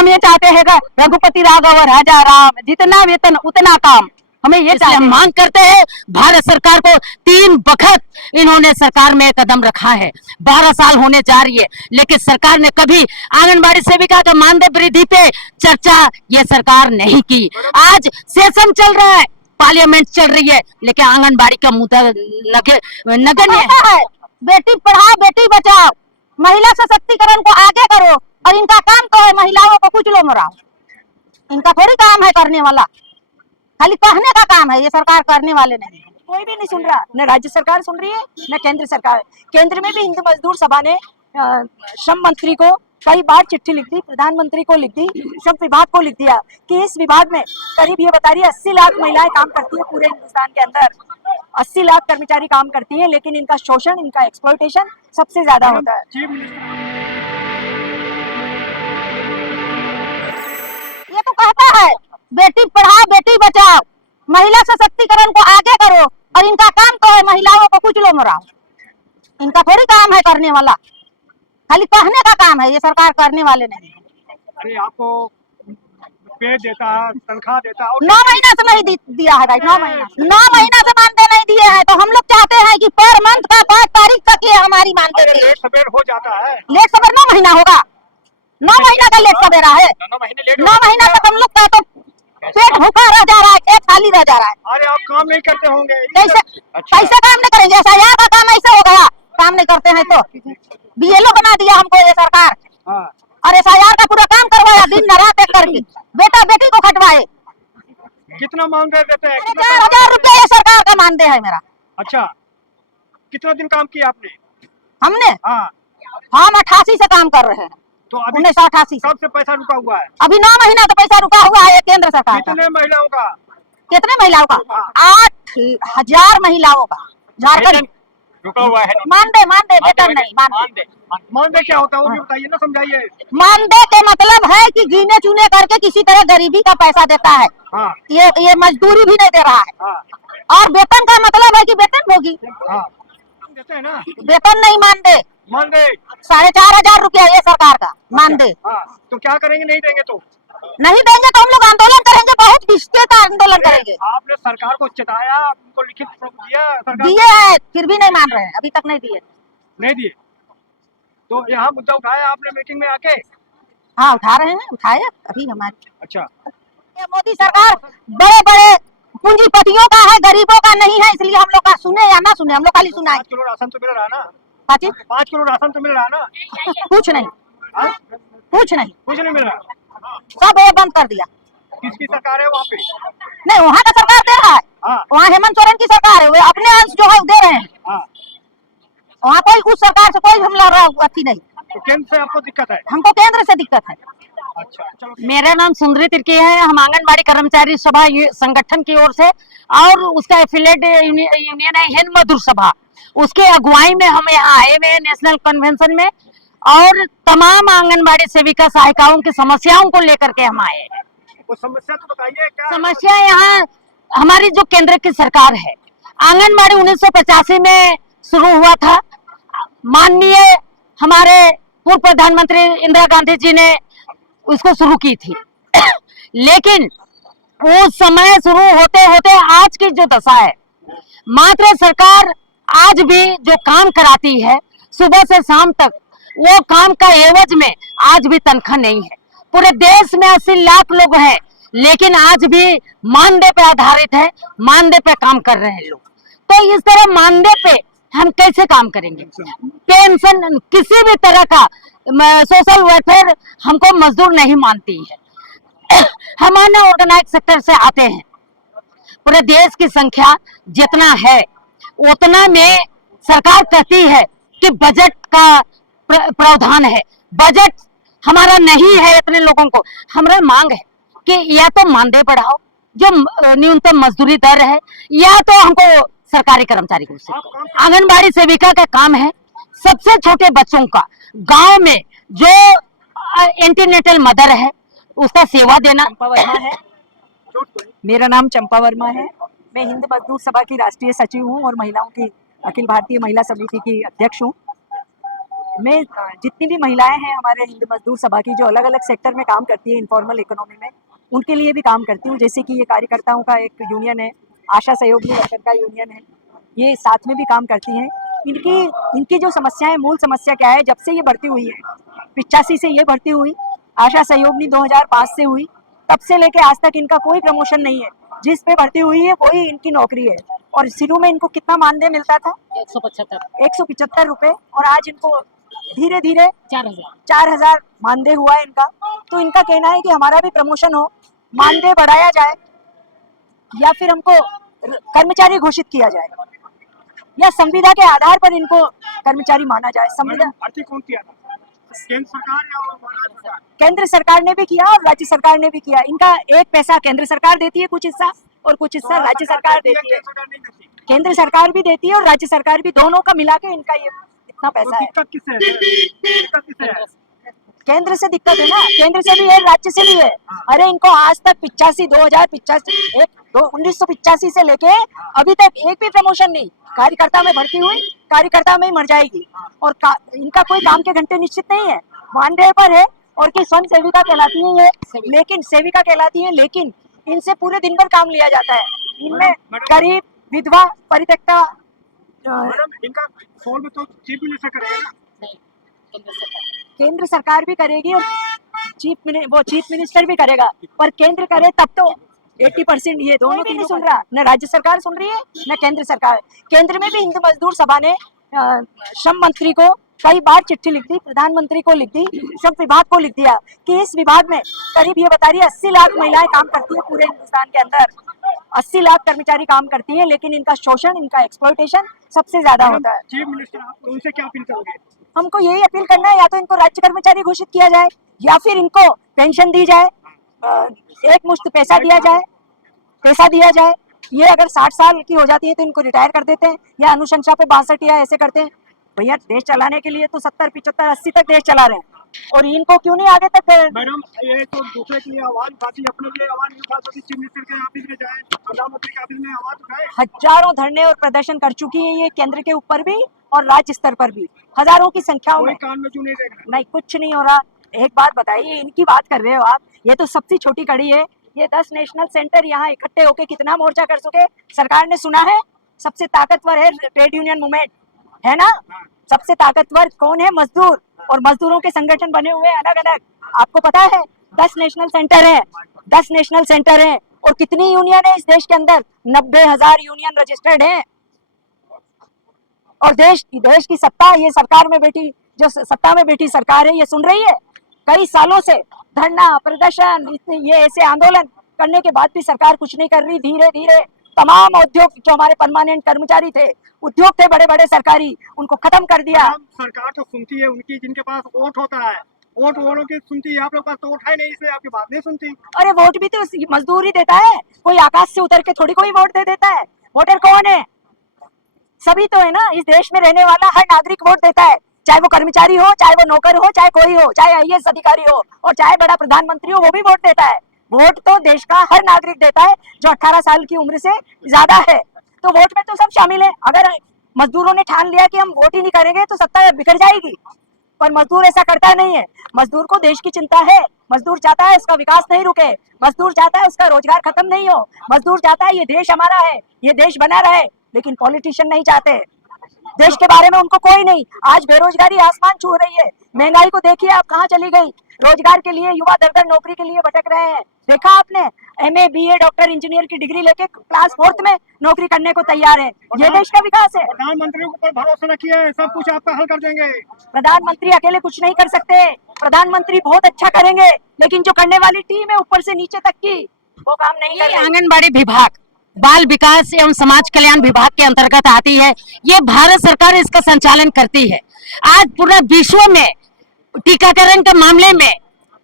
हम ये चाहते हैं कि रघुपति राघव राजा राम, जितना वेतन उतना काम, हमें ये चाहिए। हम मांग करते हैं भारत सरकार को, 3 वक्त इन्होंने सरकार में कदम रखा है, 12 साल होने जा रही है, लेकिन सरकार ने कभी आंगनबाड़ी सेविका का मानदेय वृद्धि पे चर्चा ये सरकार नहीं की। आज सेशन चल रहा है, पार्लियामेंट चल रही है, लेकिन आंगनबाड़ी का मुद्दा नगण्य है। बेटी पढ़ाओ बेटी बचाओ, महिला सशक्तिकरण को आगे करो, और इनका काम तो है महिलाओं को कुछ लो मराओ, इनका थोड़ी काम है करने वाला, खाली कहने का काम है, ये सरकार करने वाले नहीं। कोई भी नहीं सुन रहा, न राज्य सरकार सुन रही है न केंद्र सरकार। केंद्र में भी हिंदू मजदूर सभा ने श्रम मंत्री को कई बार चिट्ठी लिख दी, प्रधानमंत्री को लिख दी, श्रम विभाग को लिख दिया कि इस विभाग में करीब ये बता रही है 80 लाख महिलाएं काम करती है पूरे हिंदुस्तान के अंदर, 80 लाख कर्मचारी काम करती हैं, लेकिन इनका शोषण, इनका एक्सप्लॉयटेशन सबसे ज्यादा होता है। ये तो कहता है बेटी पढ़ाओ बेटी बचाओ, महिला सशक्तिकरण को आगे करो, और इनका काम तो है महिलाओं को कुछ लो मराओ, इनका थोड़ी काम है करने वाला, खाली कहने का काम है, ये सरकार करने वाले नहीं। अरे आपको पे देता है, तनख्वाह देता है, 9 महीना से नहीं दिया है भाई, 9 महीना से मानदेय नहीं दिए हैं, तो हम लोग चाहते हैं कि पर मंथ का 5 तारीख तक ये हमारी मानदेय लेट सवेर हो जाता है। लेट सवेर 9 महीना होगा, 9 महीना का लेट सवेरा है, 9 महीना तक हम लोग का तो पेट भूखा रह जा रहा है, पेट खाली रह जा रहा है। अरे आप काम नहीं करते होंगे, कैसे काम नहीं करेंगे? ऐसा यहाँ का काम ऐसे हो गया, काम नहीं करते हैं तो बीएलओ बना दिया हमको ये सरकार, और SIR का पूरा काम करवाया दिन रात एक करके, बेटा बेटी को खटवाए। कितना मानदेय देते हैं? 4,000 रुपया ये सरकार का मानदेय है मेरा। अच्छा, कितना दिन काम किया आपने? हमने हाँ, हम 88 से काम कर रहे हैं, तो अभी 1988 कब से पैसा रुका हुआ है? अभी 9 महीना तो पैसा रुका हुआ है ये केंद्र सरकार का। कितने महिलाओं का? कितने महिलाओं का? 8,000 महिलाओं का झारखंड रुका हुआ है। मानदेय वेतन नहीं, मानदेय। मानदेय क्या होता है वो भी बताइए ना, समझाइए। मानदेय के मतलब है कि गिने चुने करके किसी तरह गरीबी का पैसा देता है। हाँ। ये मजदूरी भी नहीं दे रहा है। हाँ। और वेतन का मतलब है कि वेतन होगी। हाँ। देते हैं ना। वेतन नहीं, मानदेय। 4,500 रुपया ये सरकार का मानदेय। हाँ, तो क्या करेंगे? नहीं देंगे तो? नहीं देंगे तो हम लोग आंदोलन करेंगे, बहुत किस्ते का आंदोलन करेंगे। आपने सरकार को चिताया, उनको लिखित दिया? दिए है, फिर भी नहीं मान रहे हैं, अभी तक नहीं दिए। नहीं दिए तो यहाँ मुद्दा उठाया आपने मीटिंग में आके? हाँ, उठा रहे हैं, उठाए अभी हमारे। अच्छा, ये मोदी सरकार बड़े बड़े पूंजीपतियों का है, गरीबों का नहीं है, इसलिए हम लोग का सुने या ना सुने, हम लोग खाली सुनाए। 5 किलो राशन तो मिल रहा है ना? 5 किलो राशन तो मिल रहा है ना? कुछ नहीं, कुछ नहीं मिल रहा, सब वो बंद कर दिया। किसकी सरकार है वहाँ पे? नहीं, वहाँ का सरकार दे रहा है। हाँ। वहाँ हेमंत सोरेन की सरकार है, वे अपने अंश जो है दे रहे हैं। हाँ। वहाँ कोई उस सरकार से कोई हमला अच्छी नहीं। तो केंद्र से आपको दिक्कत है? हमको केंद्र से दिक्कत है। अच्छा, चलो। मेरा नाम सुंदरी तिर्की है, हम आंगनबाड़ी कर्मचारी सभा संगठन की ओर से, और उसका एफिलेट यूनियन है हिंद मजदूर सभा, उसके अगुवाई में हम यहाँ आए हुए हैं नेशनल कन्वेंशन में, और तमाम आंगनबाड़ी सेविका सहायिकाओं की समस्याओं को लेकर के हम आए हैं। वो समस्या तो बताइए, क्या समस्या? यहाँ हमारी जो केंद्र की सरकार है, आंगनबाड़ी 1985 में शुरू हुआ था, माननीय हमारे पूर्व प्रधानमंत्री इंदिरा गांधी जी ने उसको शुरू की थी लेकिन उस समय शुरू होते होते आज की जो दशा है, मात्र सरकार आज भी जो काम कराती है सुबह से शाम तक, वो काम का एवज में आज भी तनख्वाह नहीं है। पूरे देश में 80 लाख लोग हैं, लेकिन आज भी मानदेय पे आधारित है, मानदेय पे काम कर रहे हैं लोग। तो इस तरह मानदेय पे हम कैसे काम करेंगे? पेंशन, किसी भी तरह का सोशल वेलफेयर हमको मजदूर नहीं मानती है। हम ऑर्गेनाइज सेक्टर से आते हैं, पूरे देश की संख्या जितना है उतना में सरकार कहती है कि बजट का प्रावधान है, बजट हमारा नहीं है इतने लोगों को। हमारा मांग है कि या तो मानदेय बढ़ाओ, जो न्यूनतम मजदूरी दर है, या तो हमको सरकारी कर्मचारी को से। आंगनबाड़ी सेविका का काम है सबसे छोटे बच्चों का, गांव में जो एंटीनेटल मदर है उसका सेवा देना। चंपा वर्मा है, मेरा नाम चंपा वर्मा है। मैं हिंद मजदूर सभा की राष्ट्रीय सचिव हूँ और महिलाओं की अखिल भारतीय महिला समिति की अध्यक्ष हूँ। मैं जितनी भी महिलाएं हैं हमारे हिंद मजदूर सभा की जो अलग अलग सेक्टर में काम करती है इनफॉर्मल इकोनॉमी में, उनके लिए भी काम करती हूँ। जैसे कि ये कार्यकर्ताओं का एक यूनियन है, आशा सहयोगी वर्कर का यूनियन है, ये साथ में भी काम करती हैं। इनकी इनकी जो समस्याएं, मूल समस्या क्या है, जब से ये भर्ती हुई है 85 से ये भर्ती हुई, आशा सहयोगी 2005 से हुई, तब से लेके आज तक इनका कोई प्रमोशन नहीं है। जिस पे भर्ती हुई है वही इनकी नौकरी है। और शुरू में इनको कितना मानदेय मिलता था? 175 रुपए, और आज इनको धीरे धीरे 4,000 मानदेय हुआ है इनका। तो इनका कहना है कि हमारा भी प्रमोशन हो, मानदेय बढ़ाया जाए, या फिर हमको कर्मचारी घोषित किया जाए, या संविदा के आधार पर इनको कर्मचारी माना जाए। संविदा भर्ती कौन किया था? केंद्र सरकार या राज्य सरकार? केंद्र सरकार ने भी किया और राज्य सरकार ने भी किया। इनका एक पैसा केंद्र सरकार देती है कुछ हिस्सा, और कुछ हिस्सा राज्य सरकार देती है। केंद्र सरकार भी देती है और राज्य सरकार भी, दोनों का मिला के इनका ये इतना पैसा है। दिक्कत किससे है? दिक्कत किससे है? केंद्र से दिक्कत है ना, केंद्र से भी है, राज्य से भी है। अरे इनको आज तक 1985 से लेके अभी तक एक भी प्रमोशन नहीं। कार्यकर्ता में भर्ती हुई, कार्यकर्ता में ही मर जाएगी। और इनका कोई काम के घंटे निश्चित नहीं है, मानदेय पर है, और कि स्वयं सेविका कहलाती है ये, लेकिन सेविका कहलाती है, लेकिन इनसे पूरे दिन भर काम लिया जाता है। इनमें गरीब, विधवा, परित्यक्ता, मैडम इनका सोल्व तो चीफ मिनिस्टर करेगा ना? केंद्र सरकार भी करेगी और चीफ मिनिस्टर भी करेगा, पर केंद्र करे तब तो 80% ये दोनों भी नहीं सुन रहा। न राज्य सरकार सुन रही है, न केंद्र सरकार। केंद्र में भी हिंद मजदूर सभा ने श्रम मंत्री को कई बार चिट्ठी लिख दी, प्रधानमंत्री को लिख दी, श्रम विभाग को लिख दिया कि इस विभाग में करीब, ये बता रही है 80 लाख महिलाएं काम करती है पूरे हिंदुस्तान के अंदर, 80 लाख कर्मचारी काम करती है, लेकिन इनका शोषण, इनका एक्सप्लॉयटेशन सबसे ज्यादा होता है। चीफ मिनिस्टर उनसे क्या अपील करोगे? हमको यही अपील करना है, या तो इनको राज्य कर्मचारी घोषित किया जाए, या फिर इनको पेंशन दी जाए, एक मुश्त पैसा दिया जाए। ये अगर 60 साल की हो जाती है तो इनको रिटायर कर देते हैं, या अनुशंसा पे 62 या ऐसे करते हैं। भैया देश चलाने के लिए तो 70, 75, 80 तक देश चला रहे हैं, और इनको क्यों नहीं आगे तक? मैडम ये तो दूसरे के लिए आवाज उठाती है, अपने लिए आवाज नहीं उठा सकती। चीफ मिनिस्टर के ऑफिस में जाए, प्रधानमंत्री के ऑफिस में आवाज उठाए। हजारों धरने और प्रदर्शन कर चुकी है ये, केंद्र के ऊपर भी और राज्य स्तर पर भी, हजारों की संख्याओं में। कान में क्यों नहीं देख रहा? नहीं, कुछ नहीं हो रहा। एक बात बताइए, इनकी बात कर रहे हो आप, ये तो सबसे छोटी कड़ी है। ये 10 नेशनल सेंटर यहाँ इकट्ठे होके कितना मोर्चा कर सके? सरकार ने सुना है, सबसे ताकतवर है ट्रेड यूनियन मूवमेंट, है ना? सबसे ताकतवर कौन है? मजदूर, और मजदूरों के संगठन बने हुए अलग अलग। आपको पता है 10 नेशनल सेंटर है, 10 नेशनल सेंटर है, और कितनी यूनियन है इस देश के अंदर? 90,000 यूनियन रजिस्टर्ड है। और देश की सत्ता, ये सरकार में बैठी, जो सत्ता में बैठी सरकार है, ये सुन रही है। कई सालों से धरना, प्रदर्शन, ये ऐसे आंदोलन करने के बाद भी सरकार कुछ नहीं कर रही। धीरे धीरे तमाम उद्योग, जो हमारे परमानेंट कर्मचारी थे, उद्योग थे बड़े बड़े सरकारी, उनको खत्म कर दिया। सरकार तो सुनती है उनकी, जिनके पास वोट होता है, वोट वालों की सुनती है। आप लोग पास तो वोट है नहीं, इसलिए आपकी बात नहीं सुनती। अरे वोट भी तो मजदूर ही देता है, कोई आकाश से उतर के थोड़ी कोई वोट दे देता है। वोटर कौन है? सभी तो है ना, इस देश में रहने वाला हर नागरिक वोट देता है, चाहे वो कर्मचारी हो, चाहे वो नौकर हो, चाहे कोई हो, चाहे IAS अधिकारी हो, और चाहे बड़ा प्रधानमंत्री हो, वो भी वोट देता है। वोट तो देश का हर नागरिक देता है जो 18 साल की उम्र से ज्यादा है। तो वोट में तो सब शामिल है। अगर मजदूरों ने ठान लिया कि हम वोट ही नहीं करेंगे तो सत्ता बिखर जाएगी, पर मजदूर ऐसा करता नहीं है। मजदूर को देश की चिंता है, मजदूर चाहता है उसका विकास नहीं रुके, मजदूर चाहता है उसका रोजगार खत्म नहीं हो, मजदूर चाहता है ये देश हमारा है, ये देश बना रहे। लेकिन पॉलिटिशियन नहीं चाहते, देश के बारे में उनको कोई नहीं। आज बेरोजगारी आसमान छू रही है, महंगाई को देखिए आप कहाँ चली गई। रोजगार के लिए युवा दर दर नौकरी के लिए भटक रहे हैं। देखा आपने, MA, BA, डॉक्टर, इंजीनियर की डिग्री लेके क्लास 4th में नौकरी करने को तैयार है। ये देश का विकास है। प्रधानमंत्री के ऊपर भरोसा रखिए, सब कुछ आपका हल कर देंगे। प्रधानमंत्री अकेले कुछ नहीं कर सकते, प्रधानमंत्री बहुत अच्छा करेंगे, लेकिन जो करने वाली टीम है ऊपर से नीचे तक की, वो काम नहीं कर रही। आंगनबाड़ी विभाग बाल विकास एवं समाज कल्याण विभाग के अंतर्गत आती है। ये भारत सरकार इसका संचालन करती है। आज पूरा विश्व में टीकाकरण के मामले में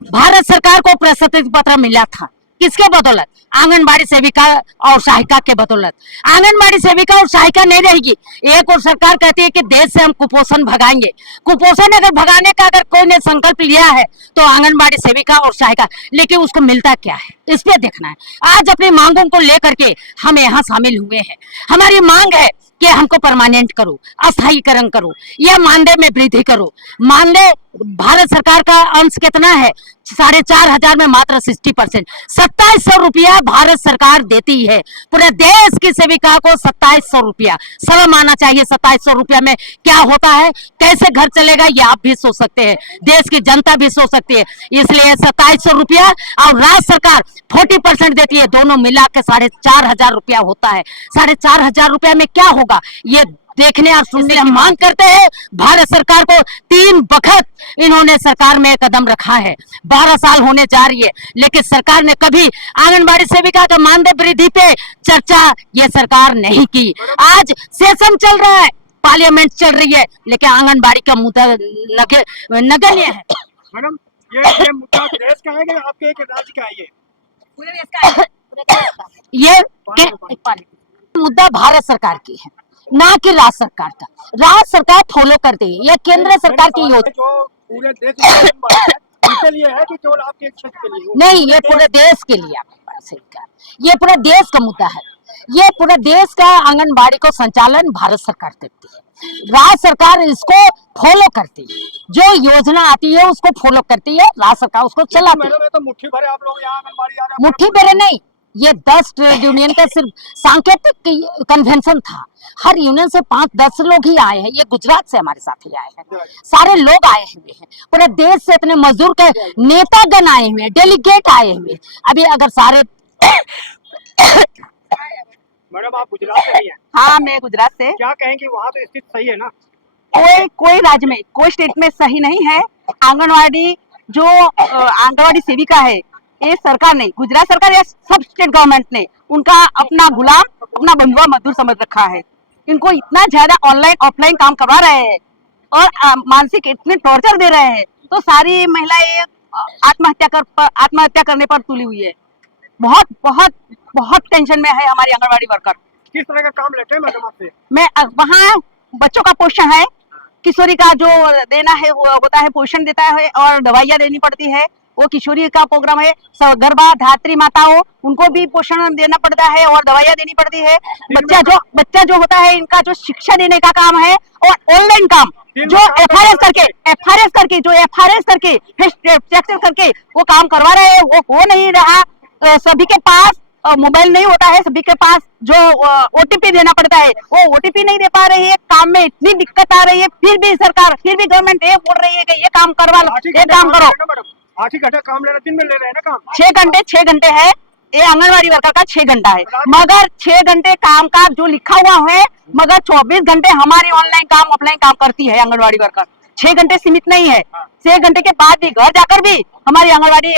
भारत सरकार को प्रशस्ति पत्र मिला था। किसके बदौलत? आंगनबाड़ी सेविका और सहायिका के बदौलत। आंगनबाड़ी सेविका और सहायिका नहीं रहेगी। एक और सरकार कहती है कि देश से हम कुपोषण भगाएंगे। कुपोषण अगर भगाने का अगर कोई ने संकल्प लिया है तो आंगनबाड़ी सेविका और सहायिका, लेकिन उसको मिलता क्या है, इस पे देखना है। आज अपनी मांगों को लेकर के हम यहाँ शामिल हुए हैं। हमारी मांग है कि हमको परमानेंट करो, अस्थायीकरण करो, या मानदेय में वृद्धि करो। मानदेय भारत सरकार का अंश कितना है? 4,500 में मात्र 60%, 2700 रुपया भारत सरकार देती है। पूरे देश की सेविका को 2700 रुपया, शर्म आना चाहिए। 2700 रुपया में क्या होता है, कैसे घर चलेगा, ये आप भी सोच सकते हैं, देश की जनता भी सोच सकती है। इसलिए 2700 रुपया और राज्य सरकार 40% देती है, दोनों मिला के 4,500 रुपया होता है। 4,500 रुपया में क्या होगा, ये देखने और सुनने हम मांग करते हैं। भारत सरकार को 3 वक्त इन्होंने सरकार में कदम रखा है, 12 साल होने जा रही है, लेकिन सरकार ने कभी आंगनबाड़ी सेविका का मानदेय वृद्धि पे चर्चा ये सरकार नहीं की। आज सेशन चल रहा है, पार्लियामेंट चल रही है, लेकिन आंगनबाड़ी का मुद्दा नगण्य है। मैडम, ये मुद्दा देश का है कि आपके एक राज्य का है? ये पूरे देश का है, ये मुद्दा भारत सरकार की है, ना कि राज्य सरकार का। राज्य सरकार फॉलो करती है, यह केंद्र सरकार की योजना जो पूरे देश के लिए है कि केवल आपके क्षेत्र के लिए? नहीं, ये पूरे देश के लिए आंगनबाड़ी सेविका, ये पूरे देश का मुद्दा है। ये पूरे देश का आंगनबाड़ी को संचालन भारत सरकार करती है, राज्य सरकार इसको फॉलो करती है, जो योजना आती है उसको फॉलो करती है, राज्य सरकार उसको चलाती है। तो मुट्ठी भरे आप लोग यहाँ आंगनबाड़ी आ रहे हैं? मुट्ठी भरे नहीं, ये 10 ट्रेड यूनियन का सिर्फ सांकेतिक कन्वेंशन था। हर यूनियन से 5-10 लोग ही आए हैं, ये गुजरात से हमारे साथ ही आए हैं, सारे लोग आए हुए हैं, पूरे देश से इतने मजदूर के नेतागण आए हुए हैं, डेलीगेट आए हुए हैं। अभी अगर सारे मैडम, आप गुजरात से नहीं है? हाँ, मैं गुजरात से। क्या कहेंगे, वहाँ तो स्थिति सही है ना? कोई राज्य में, कोई स्टेट में सही नहीं है। आंगनवाड़ी जो आंगनवाड़ी सेविका है, ये सरकार ने, गुजरात सरकार या सब स्टेट गवर्नमेंट ने उनका अपना गुलाम, अपना बंधुआ मजदूर समझ रखा है। इनको इतना ज्यादा ऑनलाइन ऑफलाइन काम करवा रहे हैं और मानसिक इतने टॉर्चर दे रहे हैं, तो सारी महिलाएं आत्महत्या करने पर तुली हुई है। बहुत बहुत बहुत टेंशन में है हमारी आंगनवाड़ी वर्कर। किस तरह का काम लेते हैं मैडम आपसे? मैं वहाँ बच्चों का पोषण है, किशोरी का जो देना है वो होता है, पोषण देता है और दवाइयाँ देनी पड़ती है। वो किशोरी का प्रोग्राम है, गर्भधात्री माताओं उनको भी पोषण देना पड़ता है और दवाइयाँ देनी पड़ती है। बच्चा जो होता है, इनका जो शिक्षा देने का काम है और ऑनलाइन काम जो एफआरएस करके वो काम करवा रहे हैं, वो हो नहीं रहा। सभी के पास मोबाइल नहीं होता है, सभी के पास जो ओटीपी देना पड़ता है वो ओटीपी नहीं दे पा रही है। काम में इतनी दिक्कत आ रही है, फिर भी गवर्नमेंट ये बोल रही है कि ये काम करवा लो, ये काम करो। 8 घंटा काम ले रहे, दिन में ले रहे हैं ना काम? 6 घंटे है, ये आंगनबाड़ी वर्कर का 6 घंटा है, मगर 6 घंटे काम का जो लिखा हुआ है, मगर 24 घंटे हमारी ऑनलाइन काम ऑफलाइन काम करती है आंगनबाड़ी वर्कर। 6 घंटे सीमित नहीं है, 6 घंटे के बाद भी घर जाकर भी हमारी आंगनबाड़ी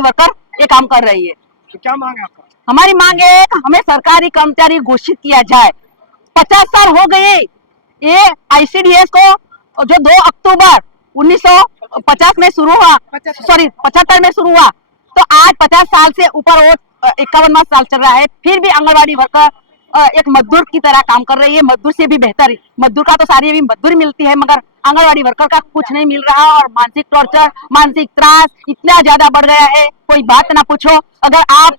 वर्कर ये काम कर रही है। तो क्या मांग है आपका? हमारी मांग है कि हमें सरकारी कर्मचारी घोषित किया जाए। 50 साल हो गए ये आईसीडीएस को, जो 2 अक्टूबर 1950 में शुरू हुआ, 75 में शुरू हुआ, तो आज 50 साल से ऊपर और 51वां साल चल रहा है, फिर भी आंगनबाड़ी वर्कर एक मजदूर की तरह काम कर रही है। मजदूर से भी बेहतर, मजदूर का तो सारी अभी मजदूरी मिलती है, मगर आंगनबाड़ी वर्कर का कुछ नहीं मिल रहा। और मानसिक टॉर्चर, मानसिक त्रास इतना ज्यादा बढ़ गया है, कोई बात ना पूछो। अगर आप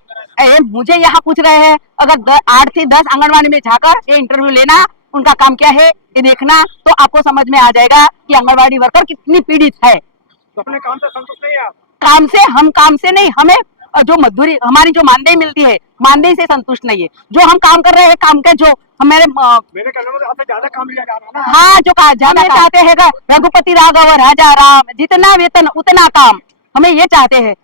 मुझे यहाँ पूछ रहे हैं, अगर 8 से 10 आंगनबाड़ी में जाकर ये इंटरव्यू लेना, उनका काम क्या है ये देखना, तो आपको समझ में आ जाएगा कि आंगनबाड़ी वर्कर कितनी पीड़ित है। तो अपने काम से संतुष्ट नहीं है आप? काम से नहीं, हमें जो मजदूरी हमारी जो मानदेय मिलती है, मानदेय से संतुष्ट नहीं है। जो हम काम कर रहे हैं, काम के जो हमारे मेरे कहने में आपसे ज्यादा काम लिया जा रहा है ना? हाँ, जो ज्यादा चाहते हैं, रघुपति राघव राजा राम, जितना वेतन उतना काम, हमें ये चाहते हैं।